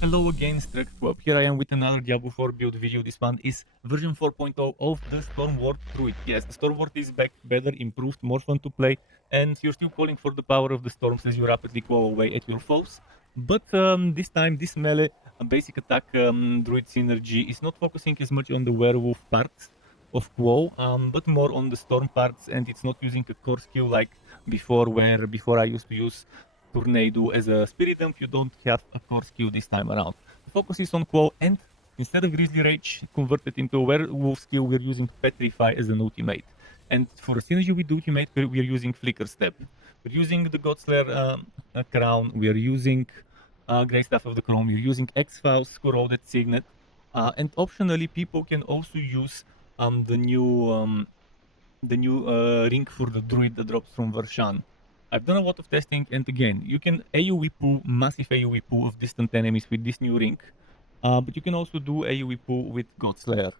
Hello again, Struck. Here I am with another Diablo 4 build video. This one is version 4.0 of the Stormward Druid. Yes, the Stormward is back, better, improved, more fun to play, and you're still calling for the power of the storms as you rapidly claw away at your foes. But this time, this melee basic attack Druid Synergy is not focusing as much on the werewolf parts of Claw, but more on the storm parts, and it's not using a core skill like before, where before I used to use Tornado as a spirit dump. You don't have a core skill this time around. The focus is on Claw, and instead of Grizzly Rage converted into a werewolf skill, we're using Petrify as an ultimate. And for a synergy with ultimate, we're using Flicker Step. We're using the Godslayer Crown, we're using Grey Staff of the Chrome, we're using X-Files, Corroded Signet, and optionally people can also use the new ring for the druid that drops from Vershan. I've done a lot of testing, and again, you can AoE pull, massive AoE pull of distant enemies with this new ring, but you can also do AoE pull with Godslayer.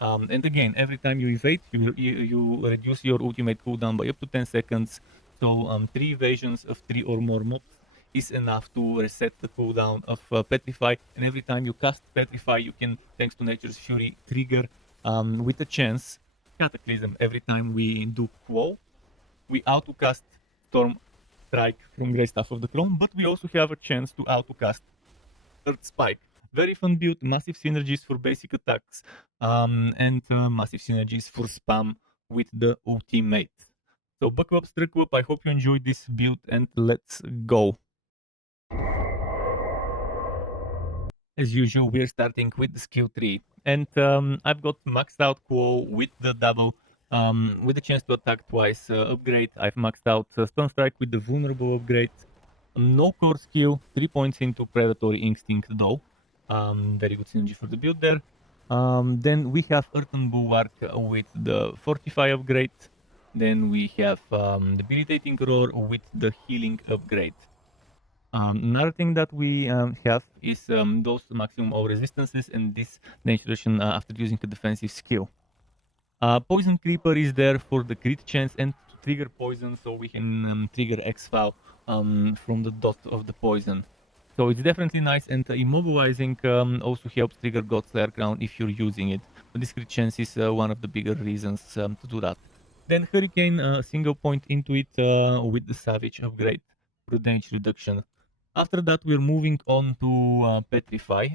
And again, every time you evade, you reduce your ultimate cooldown by up to 10 seconds, so 3 evasions of 3 or more mobs is enough to reset the cooldown of Petrify, and every time you cast Petrify, you can, thanks to Nature's Fury, trigger with a chance Cataclysm every time we do Claw. We autocast Storm Strike from Grey Staff of the Chrome, but we also have a chance to autocast Earth Spike. Very fun build, massive synergies for basic attacks, and massive synergies for spam with the ultimate. So buckle up, Struck up. I hope you enjoyed this build, and let's go. As usual, we're starting with the skill tree, and I've got maxed out Claw with the double, with the chance to attack twice upgrade. I've maxed out Stun Strike with the vulnerable upgrade. No core skill, 3 points into Predatory Instinct though. Very good synergy for the build there. Then we have Earthen Bulwark with the Fortify upgrade. Then we have Debilitating Roar with the Healing upgrade. Another thing that we have is those maximum all resistances and this nature reduction after using a defensive skill. Poison Creeper is there for the crit chance and to trigger poison, so we can trigger X-File from the dot of the poison. So it's definitely nice, and immobilizing also helps trigger Godslayer Crown if you're using it. But this crit chance is one of the bigger reasons to do that. Then Hurricane, single point into it with the Savage upgrade for damage reduction. After that, we're moving on to Petrify,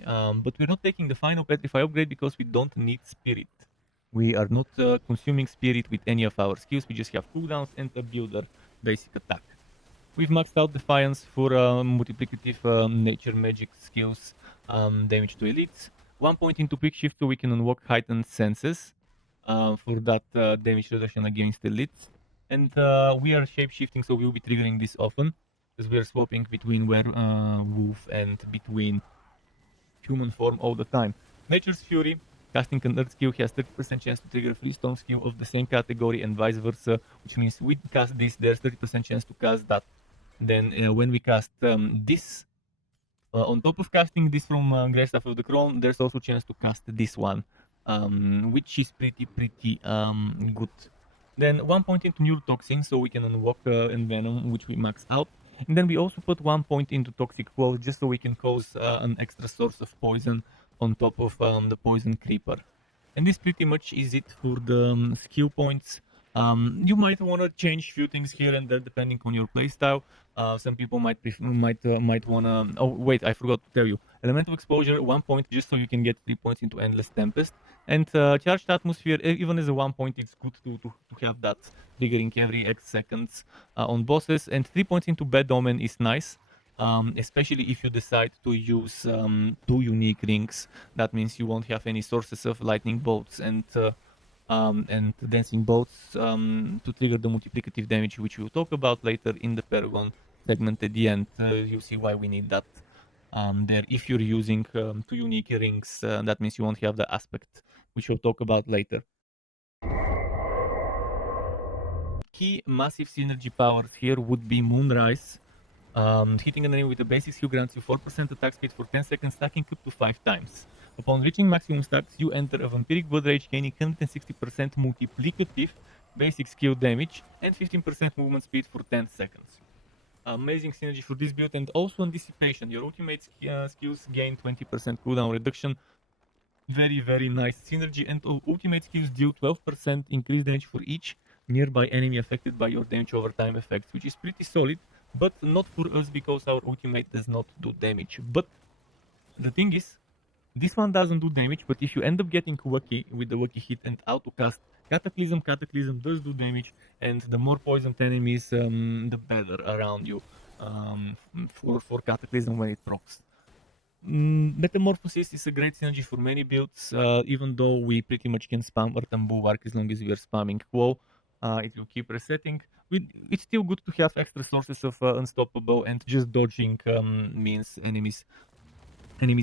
but we're not taking the final Petrify upgrade because we don't need Spirit. We are not consuming Spirit with any of our skills, we just have cooldowns and a builder basic attack. We've maxed out Defiance for multiplicative nature magic skills, damage to elites. 1 point into Quick Shift so we can unlock Heightened Senses for that damage reduction against elites. And we are shape-shifting, so we'll be triggering this often, because we are swapping between werewolf and between human form all the time. Nature's Fury, casting an Earth skill has 30% chance to trigger a free Storm skill of the same category and vice versa, which means we cast this, there's 30% chance to cast that. Then when we cast this, on top of casting this from Grey Staff of the Chrome, there's also chance to cast this one, which is pretty good. Then 1 point into Neurotoxin, so we can unlock Envenom, which we max out. And then we also put 1 point into Toxic Wall, just so we can cause an extra source of poison on top of the Poison Creeper. And this pretty much is it for the skill points. You might want to change few things here and there depending on your playstyle. Some people might want to... Oh wait, I forgot to tell you. Elemental Exposure, 1 point just so you can get 3 points into Endless Tempest. And Charged Atmosphere, even as a 1 point, it's good to have that triggering every X seconds on bosses. And 3 points into Bad Omen is nice. Especially if you decide to use 2 unique rings. That means you won't have any sources of lightning bolts and dancing bolts to trigger the multiplicative damage, which we'll talk about later in the Paragon segment at the end. You'll see why we need that there. If you're using 2 unique rings, that means you won't have the aspect, which we'll talk about later. Key massive synergy powers here would be Moonrise. Hitting an enemy with a basic skill grants you 4% attack speed for 10 seconds, stacking up to 5 times. Upon reaching maximum stacks, you enter a Vampiric Blood Rage, gaining 160% multiplicative basic skill damage and 15% movement speed for 10 seconds. Amazing synergy for this build, and also anticipation. Your ultimate skills gain 20% cooldown reduction. Very, very nice synergy, and ultimate skills deal 12% increased damage for each nearby enemy affected by your damage over time effects, which is pretty solid, but not for us because our ultimate does not do damage. But the thing is, this one doesn't do damage, but if you end up getting lucky with the lucky hit and auto-cast Cataclysm does do damage, and the more poisoned enemies, the better around you for Cataclysm when it procs. Metamorphosis is a great synergy for many builds, even though we pretty much can spam Earth and Bulwark as long as we are spamming Claw. It will keep resetting. It's still good to have extra sources of Unstoppable, and just dodging means enemies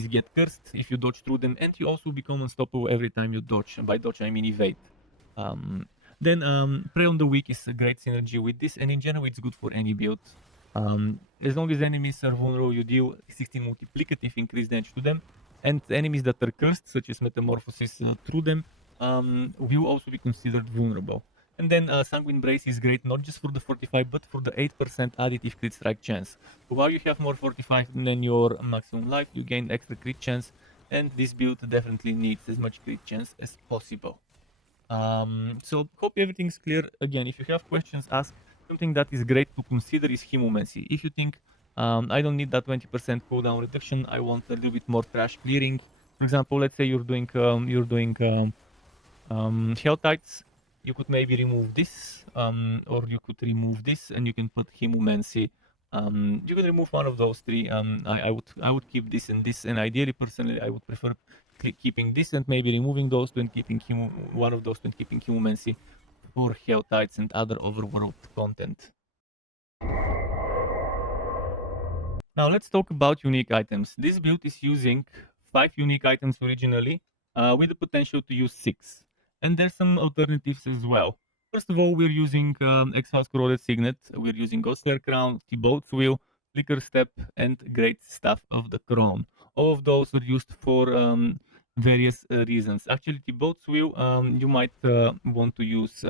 get cursed if you dodge through them, and you also become unstoppable every time you dodge. And by dodge, I mean evade. Then Prey on the Weak is a great synergy with this, and in general, it's good for any build. As long as enemies are vulnerable, you deal 16 multiplicative increased damage to them, and enemies that are cursed, such as Metamorphosis through them, will also be considered vulnerable. And then Sanguine Brace is great not just for the 45, but for the 8% additive crit strike chance. While you have more 45 than your maximum life, you gain extra crit chance, and this build definitely needs as much crit chance as possible. So hope everything's clear. Again, if you have questions, ask. Something that is great to consider is Hemomancy. If you think I don't need that 20% cooldown reduction, I want a little bit more trash clearing. For example, let's say you're doing Hell Tides. You could maybe remove this, or you could remove this, and you can put Hemomancy. You can remove one of those three. I would keep this and this, and ideally, personally, I would prefer keeping this and maybe removing those two and keeping one of those two and keeping Hemomancy for Hell Tides and other overworld content. Now let's talk about unique items. This build is using 5 unique items originally, with the potential to use 6. And there's some alternatives as well. First of all, we're using X-Files Corroded Signet, we're using Ghostslayer Crown, Thibaut's Wheel, Flicker Step, and Great Staff of the Crown. All of those are used for various reasons. Actually, Thibaut's Wheel, you might want to use...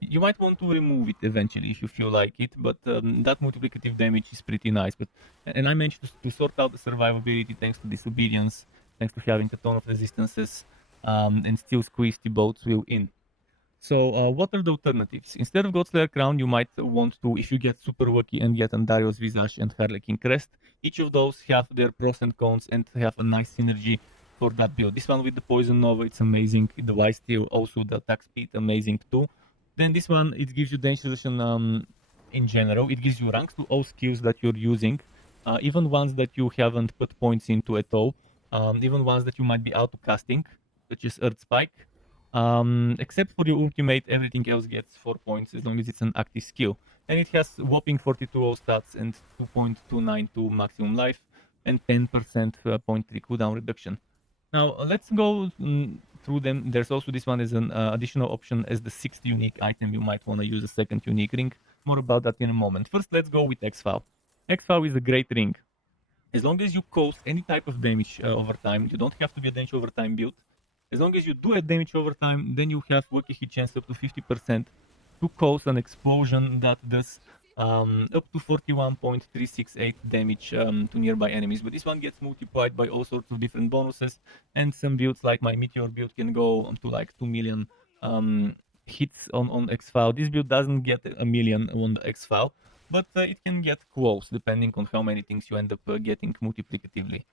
you might want to remove it eventually if you feel like it, but that multiplicative damage is pretty nice. And I managed to sort out the survivability thanks to Disobedience, thanks to having a ton of resistances, and still squeeze the Thibaut's Wheel in. So what are the alternatives? Instead of Godslayer Crown, you might want to, if you get super lucky and get Andario's Visage and Harlequin Crest, each of those have their pros and cons and have a nice synergy for that build. This one with the Poison Nova, it's amazing. The Lifesteal, also the attack speed, amazing too. Then this one, it gives you damage reduction in general. It gives you ranks to all skills that you're using, even ones that you haven't put points into at all, even ones that you might be auto-casting, such as Earth Spike. Except for your ultimate, everything else gets 4 points as long as it's an active skill. And it has whopping 42 all stats and 2.292 maximum life and 10% 0.3 cooldown reduction. Now let's go through them. There's also this one as an additional option as the 6th unique item. You might want to use a 2nd unique ring. More about that in a moment. First, let's go with X-File. X-File is a great ring. As long as you cause any type of damage over time, you don't have to be a damage over time build. As long as you do a damage over time, then you have lucky hit chance up to 50% to cause an explosion that does up to 41.368 damage to nearby enemies. But this one gets multiplied by all sorts of different bonuses, and some builds like my Meteor build can go to like 2 million hits on X-File. This build doesn't get a million on the X-File, but it can get close depending on how many things you end up getting multiplicatively.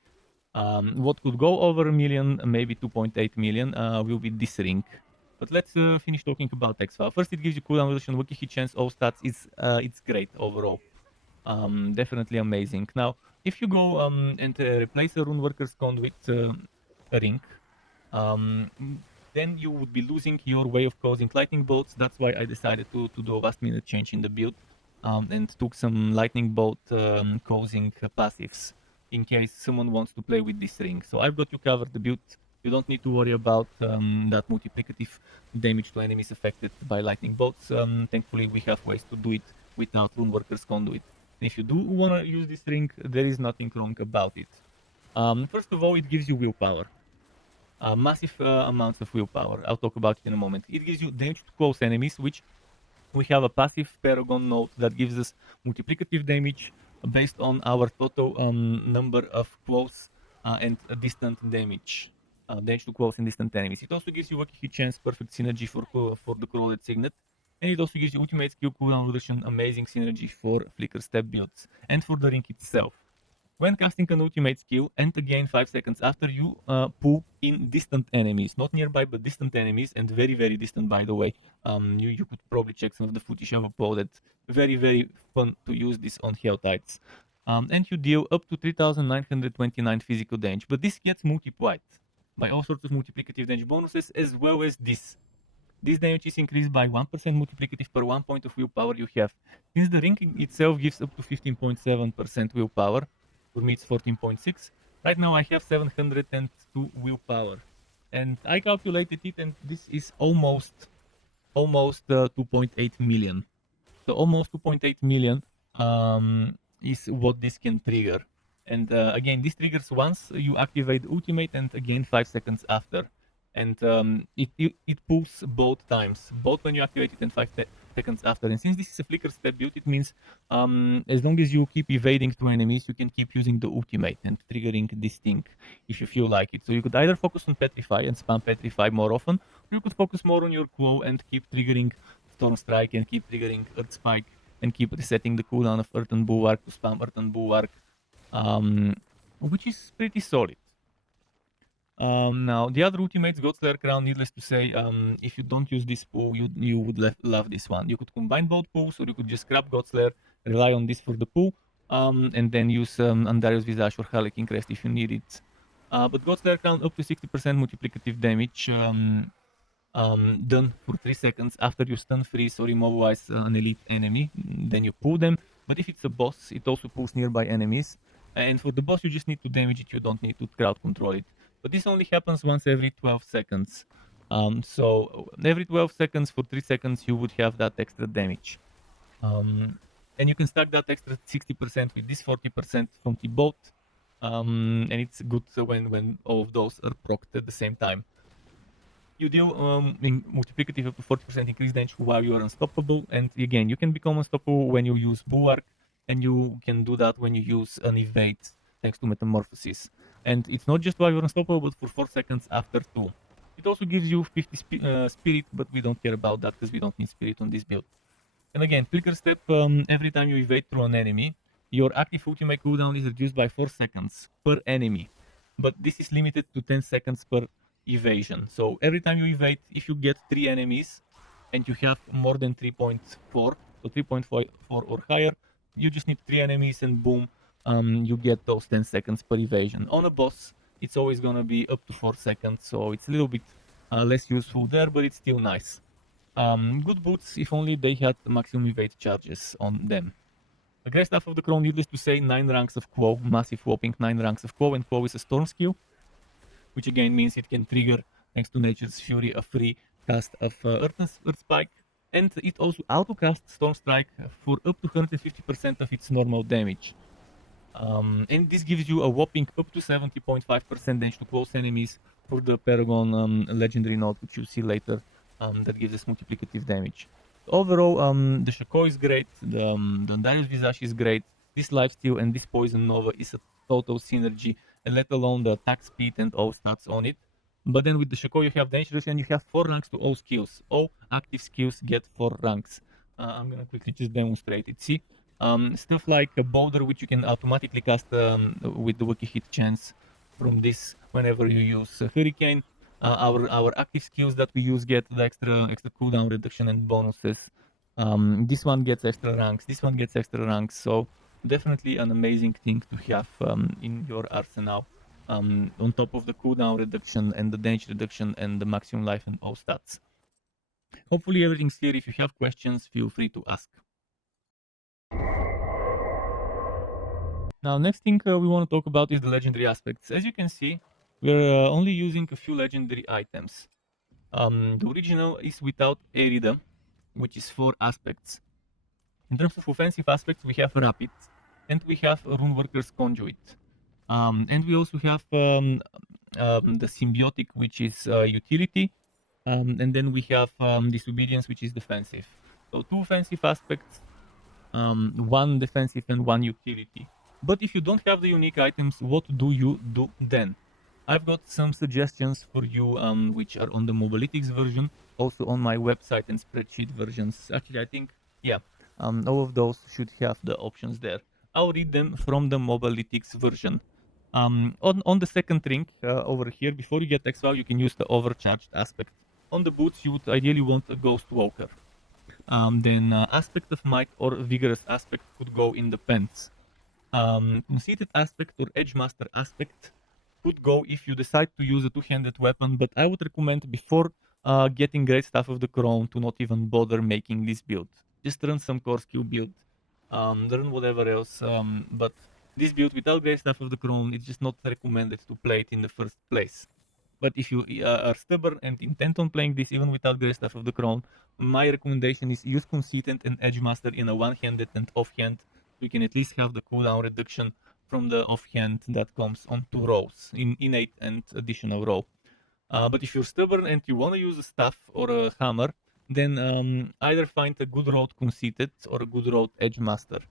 What could go over a million, maybe 2.8 million, will be this ring. But let's finish talking about X-File. First, it gives you cooldown reduction, lucky hit chance, all stats. It's great overall. Definitely amazing. Now, if you go and replace a Runeworker's Conduit ring, then you would be losing your way of causing lightning bolts. That's why I decided to do a last minute change in the build and took some lightning bolt causing passives in case someone wants to play with this ring. So I've got you covered the build. You don't need to worry about that multiplicative damage to enemies affected by lightning bolts. Thankfully, we have ways to do it without Runeworker's Conduit. If you do want to use this ring, there is nothing wrong about it. First of all, it gives you willpower. Massive amounts of willpower. I'll talk about it in a moment. It gives you damage to close enemies, which We have a passive Paragon node that gives us multiplicative damage based on our total number of quos and distant damage. Damage to quos and distant enemies. It also gives you a hit chance, perfect synergy for the Crawled Signet. And it also gives you ultimate skill cooldown reduction, amazing synergy for Flicker Step builds, and for the ring itself. When casting an ultimate skill, and again 5 seconds after, you pull in distant enemies, not nearby but distant enemies, and very very distant, by the way. You could probably check some of the footage I've uploaded. Very fun to use this on Helltides. And you deal up to 3929 physical damage, but this gets multiplied by all sorts of multiplicative damage bonuses, as well as this. This damage is increased by 1% multiplicative per 1 point of willpower you have. Since the ring itself gives up to 15.7% willpower, for me it's 14.6. Right now I have 702 willpower. And I calculated it, and this is almost 2.8 million. So almost 2.8 million is what this can trigger. And again, this triggers once you activate the ultimate, and again 5 seconds after. And it pulls both times, both when you activate it and 5 seconds after. And since this is a Flicker Step build, it means as long as you keep evading to enemies, you can keep using the ultimate and triggering this thing if you feel like it. So you could either focus on Petrify and spam Petrify more often, or you could focus more on your Claw and keep triggering Storm Strike and keep triggering Earth Spike and keep resetting the cooldown of Earthen Bulwark to spam Earthen Bulwark, which is pretty solid. Now, the other ultimates, Godslayer Crown, needless to say, if you don't use this pool, you would love this one. You could combine both pools, or you could just scrap Godslayer, rely on this for the pool, and then use Andariel's Visage or Harlequin Crest if you need it. But Godslayer Crown up to 60% multiplicative damage, done for 3 seconds after you stun, freeze, or immobilize an elite enemy. Then you pull them. But if it's a boss, it also pulls nearby enemies. And for the boss, you just need to damage it, you don't need to crowd control it. But this only happens once every 12 seconds. So every 12 seconds for 3 seconds, you would have that extra damage. And you can stack that extra 60% with this 40% from the boat. And it's good when all of those are procced at the same time. You deal in multiplicative up to 40% increased damage while you are unstoppable. And again, you can become unstoppable when you use Bulwark, and you can do that when you use an evade thanks to Metamorphosis. And it's not just while you're unstoppable, but for 4 seconds after too. It also gives you 50 spirit, but we don't care about that because we don't need spirit on this build. And again, Flicker Step, every time you evade through an enemy, your active ultimate cooldown is reduced by 4 seconds per enemy. But this is limited to 10 seconds per evasion. So every time you evade, if you get 3 enemies and you have more than 3.4, so 3.4 or higher, you just need 3 enemies and boom, you get those 10 seconds per evasion. On a boss, it's always gonna be up to 4 seconds, so it's a little bit less useful there, but it's still nice. Good boots if only they had maximum evade charges on them. The Grey Staff of the Crown, needless to say, 9 ranks of Quo, massive whopping 9 ranks of Quo, and Quo is a Storm skill, which again means it can trigger, thanks to Nature's Fury, a free cast of Earth Spike, and it also auto-casts Storm Strike for up to 150% of its normal damage. And this gives you a whopping up to 70.5% damage to close enemies for the Paragon legendary node, which you'll see later, that gives us multiplicative damage. Overall, the Shaco is great, the Andariel's Visage is great, this Lifesteal and this Poison Nova is a total synergy, and let alone the attack speed and all stats on it. But then with the Shaco you have damage reduction and you have 4 ranks to all skills. All active skills get 4 ranks. I'm gonna quickly just demonstrate it. See? Stuff like a boulder, which you can automatically cast with the Wiki hit chance from this whenever you use Hurricane. Our active skills that we use get the extra cooldown reduction and bonuses. This one gets extra ranks, this one gets extra ranks, so definitely an amazing thing to have in your arsenal, on top of the cooldown reduction and the damage reduction and the maximum life and all stats. Hopefully everything's clear. If you have questions, feel free to ask. Now, next thing we want to talk about is the legendary aspects. As you can see, we're only using a few legendary items. The original is without Erida, which is 4 aspects. In terms of offensive aspects, we have Rapid, and we have Runeworker's Conduit. And we also have the Symbiotic, which is utility, and then we have Disobedience, which is defensive. So 2 offensive aspects, 1 defensive and 1 utility. But if you don't have the unique items, what do you do then? I've got some suggestions for you, which are on the Mobalytics version, also on my website and spreadsheet versions. Actually, I think, yeah, all of those should have the options there. I'll read them from the Mobalytics version. On the second ring over here, before you get X-Vow, you can use the overcharged aspect. On the boots, you would ideally want a Ghost Walker. Then aspect of might or vigorous aspect could go in the pants. Conceited aspect or edgemaster aspect could go if you decide to use a two-handed weapon, but I would recommend before getting great stuff of the crown to not even bother making this build. Just run some core skill build, run whatever else, but this build without great stuff of the crown, it's just not recommended to play it in the first place. But if you are stubborn and intent on playing this even without great stuff of the crown, my recommendation is use Conceited and Edgemaster in a one-handed and offhand. You can at least have the cooldown reduction from the offhand that comes on 2 rows, in innate and additional row. But if you're stubborn and you want to use a staff or a hammer, then either find a good road Conceited or a good road Edgemaster.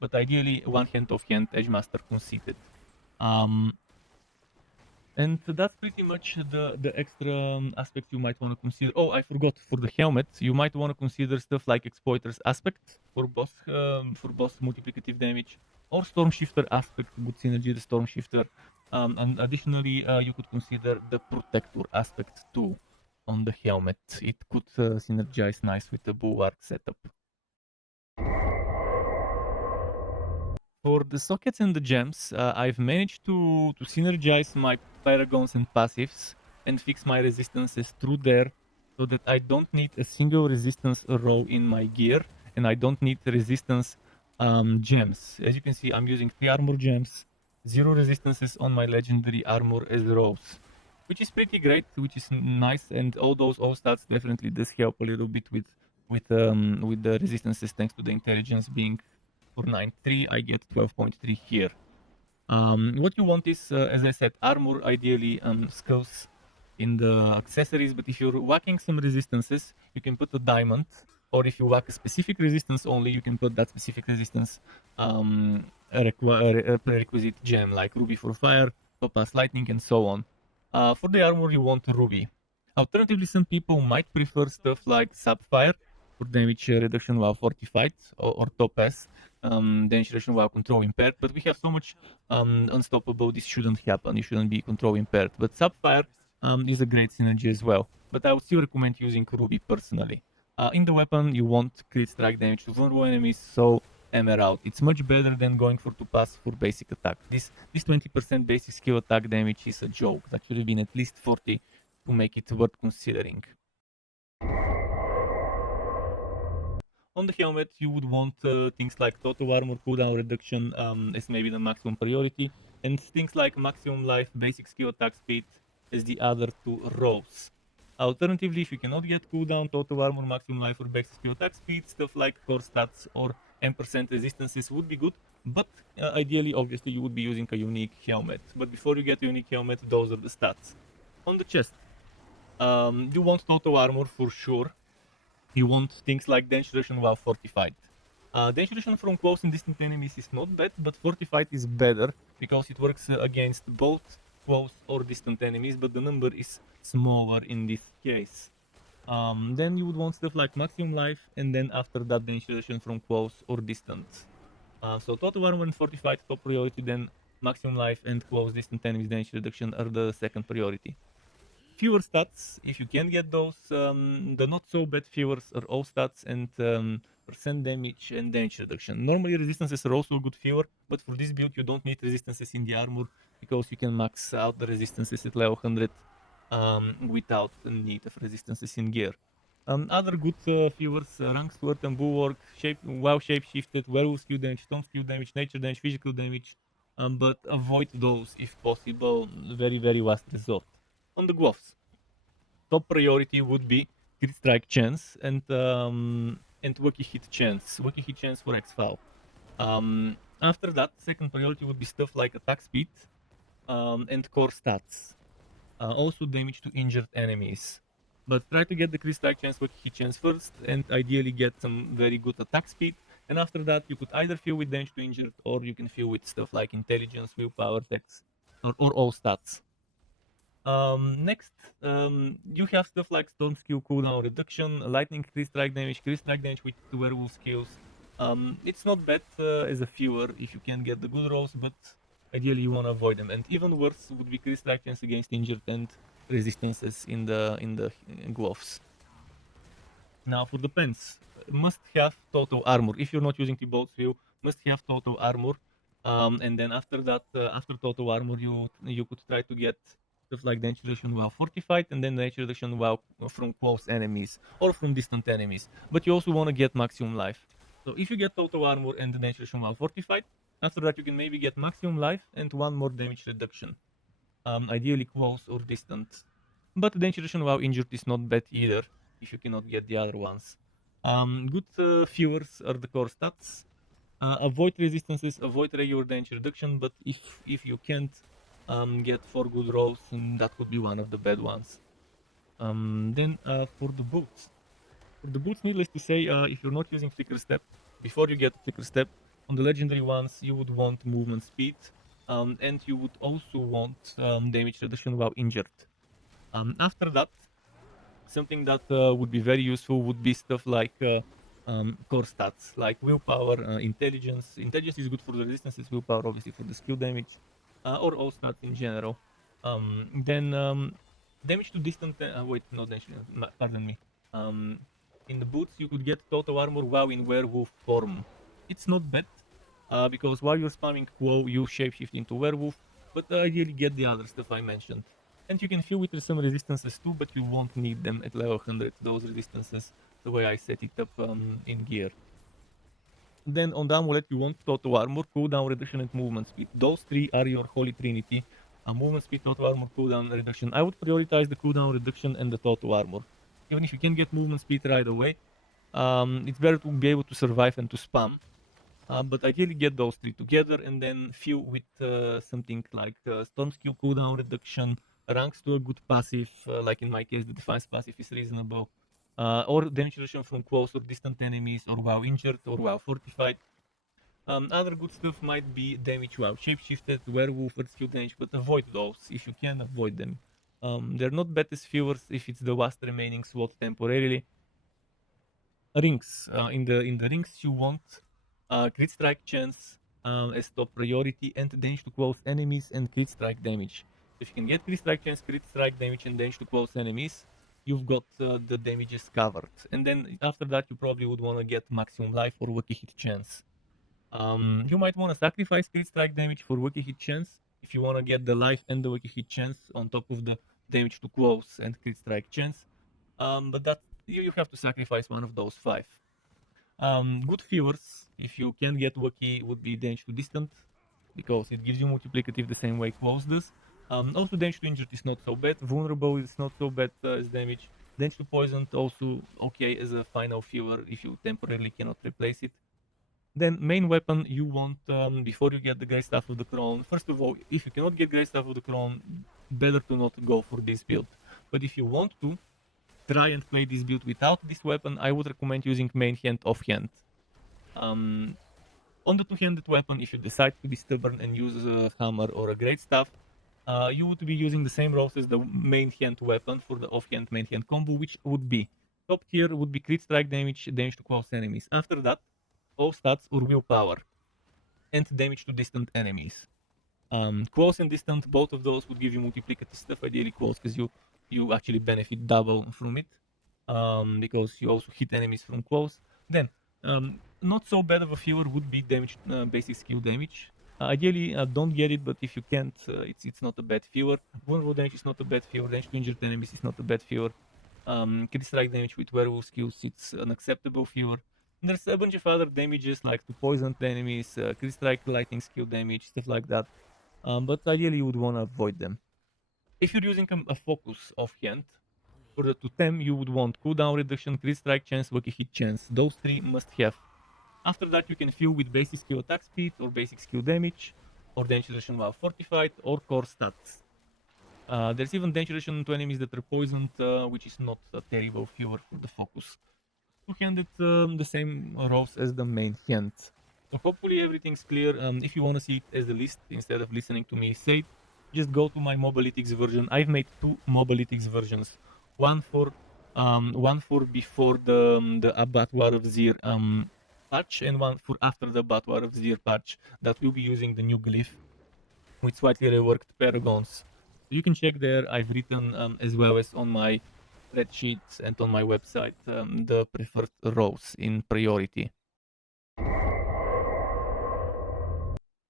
But ideally, one-hand offhand Edgemaster Conceited. And that's pretty much the extra aspects you might want to consider. Oh, I forgot, for the helmet, you might want to consider stuff like Exploiter's aspect for boss multiplicative damage, or Stormshifter aspect, good synergy the Stormshifter. And additionally, you could consider the Protector aspect too on the helmet. It could synergize nice with the Bulwark setup. For the sockets and the gems, I've managed to synergize my paragons and passives and fix my resistances through there so that I don't need a single resistance row in my gear and I don't need resistance gems. As you can see, I'm using 3 armor gems, 0 resistances on my legendary armor as rows, which is pretty great, which is nice, and all those all stats definitely does help a little bit with the resistances thanks to the intelligence being for 9.3, I get 12.3 here. What you want is, as I said, armor, ideally skulls in the accessories, but if you're whacking some resistances, you can put a diamond, or if you whack a specific resistance only, you can put that specific resistance a prerequisite gem, like ruby for fire, topaz lightning, and so on. For the armor, you want ruby. Alternatively, some people might prefer stuff like sapphire for damage reduction while fortified, or topaz, damage reduction while control impaired, but we have so much unstoppable, this shouldn't happen, you shouldn't be control impaired. But sapphire is a great synergy as well, but I would still recommend using ruby personally. In the weapon, you want crit strike damage to vulnerable enemies, so emerald. It's much better than going for topaz for basic attack. This 20% basic skill attack damage is a joke. That should have been at least 40 to make it worth considering. On the helmet, you would want things like total armor cooldown reduction as maybe the maximum priority, and things like maximum life, basic skill attack speed as the other 2 rows. Alternatively, if you cannot get cooldown, total armor, maximum life, or basic skill attack speed, stuff like core stats or M% resistances would be good, but ideally, obviously, you would be using a unique helmet. But before you get a unique helmet, those are the stats. On the chest, you want total armor for sure. You want things like damage reduction while fortified. Damage reduction from close and distant enemies is not bad, but fortified is better because it works against both close or distant enemies, but the number is smaller in this case. Then you would want stuff like maximum life, and then after that damage reduction from close or distant. So total armor and fortified top priority, then maximum life and close distant enemies damage reduction are the second priority. Fewer stats, if you can get those, the not so bad fewers are all stats and percent damage and damage reduction. Normally resistances are also a good fewer, but for this build you don't need resistances in the armor because you can max out the resistances at level 100 without the need of resistances in gear. Other good fewers, rank sword and bulwark, wow shape shifted, werewolf skill damage, stone skill damage, nature damage, physical damage, but avoid those if possible, very last resort. On the gloves, top priority would be crit strike chance and wacky hit chance. Wacky hit chance for X-Foul. After that, second priority would be stuff like attack speed and core stats. Also damage to injured enemies. But try to get the crit strike chance, what hit chance first, and ideally get some very good attack speed. And after that, you could either fill with damage to injured, or you can fill with stuff like intelligence, willpower, dex, or all stats. Next, you have stuff like storm skill cooldown reduction, lightning crit strike damage with werewolf skills. It's not bad as a fewer if you can get the good rolls, but ideally you want to avoid them. And even worse would be crit strike chance against injured and resistances in the gloves. Now for the pants, must have total armor. If you're not using the bolt wheel, must have total armor. And then after that, after total armor, you could try to get stuff like damage reduction while fortified, and then damage reduction while from close enemies or from distant enemies. But you also want to get maximum life. So if you get total armor and the damage reduction while fortified, after that you can maybe get maximum life and one more damage reduction. Ideally close or distant. But damage reduction while injured is not bad either if you cannot get the other ones. Good viewers are the core stats. Avoid resistances, avoid regular damage reduction, but if you can't get 4 good rolls, that could be one of the bad ones. Then for the boots. For the boots, needless to say, if you're not using Flicker Step, before you get Flicker Step, on the legendary ones you would want movement speed, and you would also want damage reduction while injured. After that, something that would be very useful would be stuff like core stats, like willpower, intelligence. Intelligence is good for the resistances, willpower obviously for the skill damage, or all stats in general. Then damage to distant, wait, no damage, pardon me. In the boots you could get total armor while in werewolf form. It's not bad, because while you're spamming Claw, you shapeshift into werewolf, but ideally get the other stuff I mentioned. And you can fill with some resistances too, but you won't need them at level 100, those resistances, the way I set it up in gear. Then on the amulet you want total armor, cooldown reduction and movement speed. Those three are your holy trinity. Movement speed, total armor, cooldown reduction. I would prioritize the cooldown reduction and the total armor. Even if you can get movement speed right away, it's better to be able to survive and to spam. But ideally get those three together and then fill with something like storm skill cooldown reduction, ranks to a good passive, like in my case the defense passive is reasonable, or damage reduction from close or distant enemies, or while injured, or while fortified. Other good stuff might be damage while shapeshifted, werewolf, or skill damage, but avoid those if you can avoid them. They're not bad as viewers if it's the last remaining slot temporarily. Rings. In the rings you want crit strike chance as top priority, and damage to close enemies and crit strike damage. If you can get crit strike chance, crit strike damage, and damage to close enemies, you've got the damages covered. And then after that you probably would want to get maximum life or lucky hit chance. You might want to sacrifice crit strike damage for lucky hit chance if you want to get the life and the lucky hit chance on top of the damage to close and crit strike chance. But that you have to sacrifice one of those 5. Good viewers, if you can get lucky, would be damage to distant, because it gives you multiplicative the same way close does. Also damage to injured is not so bad, vulnerable is not so bad as damage. Damage to poisoned also okay as a final viewer if you temporarily cannot replace it. Then main weapon you want before you get the Grey Staff of the Crown. First of all, if you cannot get Grey Staff of the Crown, better to not go for this build. But if you want to try and play this build without this weapon, I would recommend using main hand offhand. On the two-handed weapon, if you decide to be stubborn and use a hammer or a great staff, you would be using the same rolls as the main hand weapon for the offhand main hand combo, which would be top tier would be crit strike damage, damage to close enemies. After that, all stats or willpower, and damage to distant enemies. Close and distant, both of those would give you multiplicative stuff, ideally close, because you actually benefit double from it, because you also hit enemies from close. Then, not so bad of a viewer would be damage, basic skill damage. Ideally, don't get it, but if you can't, it's not a bad viewer. Vulnerable damage is not a bad viewer. Damage to injured enemies is not a bad viewer. Crit strike damage with werewolf skills, it's an acceptable viewer. And there's a bunch of other damages like to poisoned enemies, crit strike lightning skill damage, stuff like that. But ideally you would want to avoid them. If you're using a focus offhand, for the totem you would want cooldown reduction, crit strike chance, lucky hit chance. Those 3 must have. After that you can fill with basic skill attack speed, or basic skill damage, or damage reduction while fortified, or core stats. There's even dangerous to enemies that are poisoned, which is not a terrible fewer for the focus. Two-handed, the same rows as the main hand. So hopefully everything's clear. If you want to see it as a list instead of listening to me say it, just go to my Mobalytics version. I've made two Mobalytics versions. One for before the Abattoir of Zir patch, and one for after the Abattoir of Zir patch that will be using the new glyph with slightly reworked paragons. You can check there. I've written as well as on my spreadsheets and on my website the preferred rows in priority.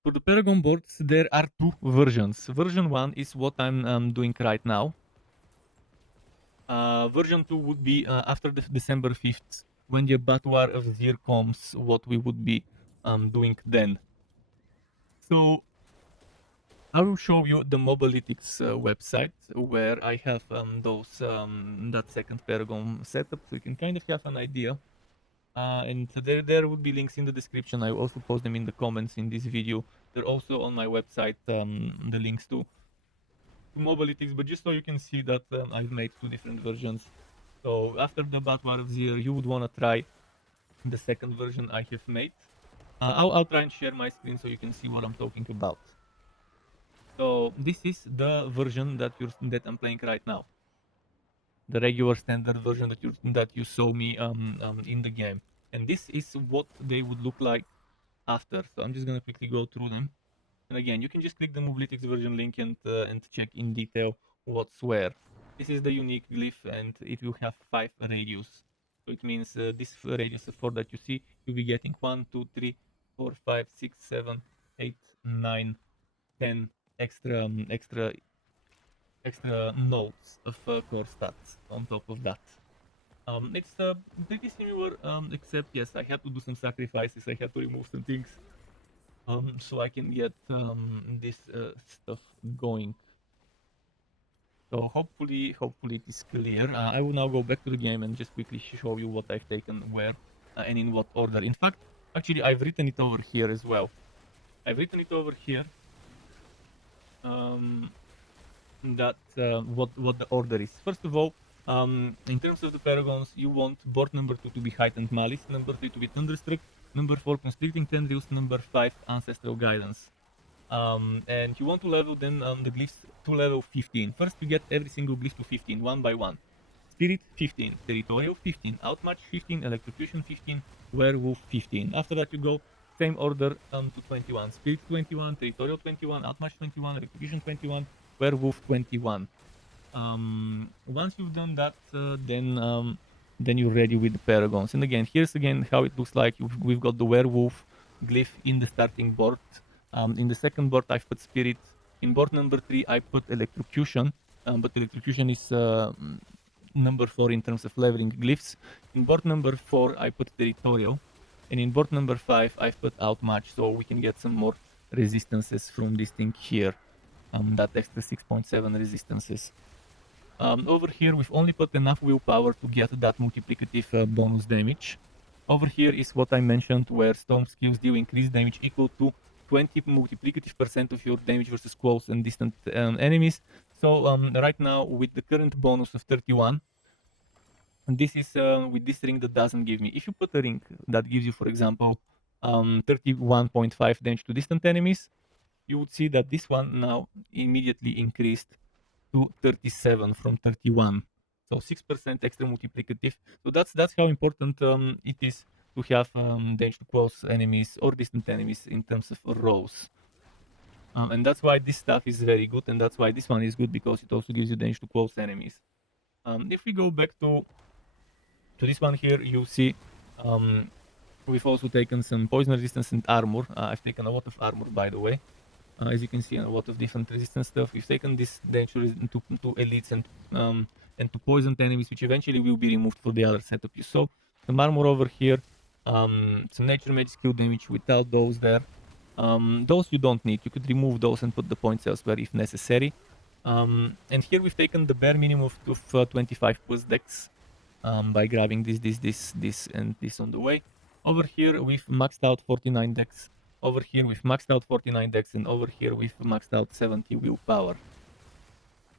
For the Paragon boards, there are two versions. Version 1 is what I'm doing right now. Version 2 would be after the December 5th, when the Abattoir of Zir comes, what we would be doing then. So I will show you the Mobalytics website where I have that second Paragon setup, so you can kind of have an idea. And there would be links in the description. I will also post them in the comments in this video. They're also on my website, the links to Mobalytics, but just so you can see that I've made two different versions. So after the Abattoir of Zir, you would want to try the second version I have made. I'll try and share my screen so you can see what I'm talking about. So this is the version that I'm playing right now. The regular standard version that you saw me in the game, and this is what they would look like after. So I'm just gonna quickly go through them, and again, you can just click the Mobalytics version link and check in detail what's where. This is the unique glyph, and it will have 5 radius. So it means this radius of 4 that you see, you'll be getting 1, 2, 3, 4, 5, 6, 7, 8, 9, 10 extra nodes of core stats on top of that. It's pretty similar, except yes, I had to do some sacrifices. I had to remove some things so I can get this stuff going. So hopefully it is clear. I will now go back to the game and just quickly show you what I've taken where and in what order. In fact, actually, I've written it over here as well. I've written it over here. That what the order is. First of all, in terms of the paragons, you want board number 2 to be Heightened Malice, number 3 to be Thunderstruck, number 4 Constricting Tendrils, number 5 Ancestral Guidance. And you want to level then the glyphs to level 15. First you get every single glyph to 15, one by one. Spirit 15, Territorial 15, Outmatch 15, Electrocution 15, Werewolf 15. After that you go same order to 21. Spirit 21, Territorial 21, Outmatch 21, Electrocution 21, Werewolf 21. Once you've done that, then you're ready with the paragons. And again, here's again how it looks like. We've got the Werewolf glyph in the starting board. In the second board, I've put Spirit. In board number 3, I put Electrocution, but Electrocution is number 4 in terms of leveling glyphs. In board number 4, I put Territorial. And in board number 5, I've put Outmatch, so we can get some more resistances from this thing here. That extra 6.7 resistances. Over here, we've only put enough willpower to get that multiplicative bonus damage. Over here is what I mentioned, where Storm skills deal increased damage equal to 20 multiplicative% of your damage versus close and distant enemies. So right now, with the current bonus of 31, this is with this ring that doesn't give me. If you put a ring that gives you, for example, 31.5 damage to distant enemies, you would see that this one now immediately increased to 37 from 31. So 6% extra multiplicative. So that's how important it is to have damage to close enemies or distant enemies in terms of rows. And that's why this stuff is very good, and that's why this one is good, because it also gives you damage to close enemies. If we go back to this one here, you see we've also taken some poison resistance and armor. I've taken a lot of armor, by the way. As you can see, a lot of different resistance stuff. We've taken this danger to elites and to poisoned enemies, which eventually will be removed for the other setup. You saw some armor over here, some nature magic skill damage without those there. Those you don't need. You could remove those and put the points elsewhere if necessary. And here we've taken the bare minimum of 25 plus dex by grabbing this and this on the way. Over here we've maxed out 49 dex. Over here we've maxed out 49 dex, and over here we've maxed out 70 willpower.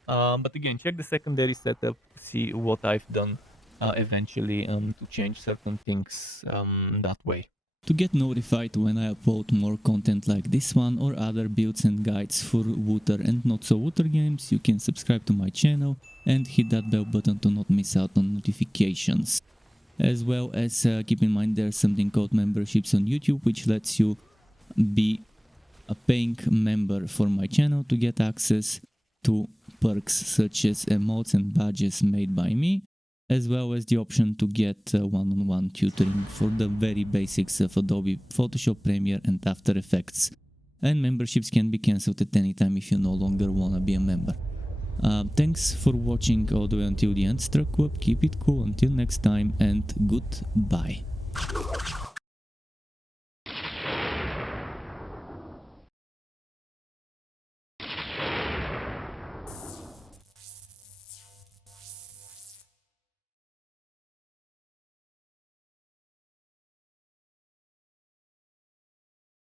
But again, check the secondary setup, see what I've done eventually to change certain things that way. To get notified when I upload more content like this one or other builds and guides for Wooter and not so Wooter games, you can subscribe to my channel and hit that bell button to not miss out on notifications. As well as keep in mind there's something called memberships on YouTube, which lets you be a paying member for my channel to get access to perks such as emotes and badges made by me, as well as the option to get one-on-one tutoring for the very basics of Adobe Photoshop, Premiere and After Effects. And memberships can be cancelled at any time if you no longer wanna be a member. Thanks for watching all the way until the end. Struck up, keep it cool until next time, and goodbye.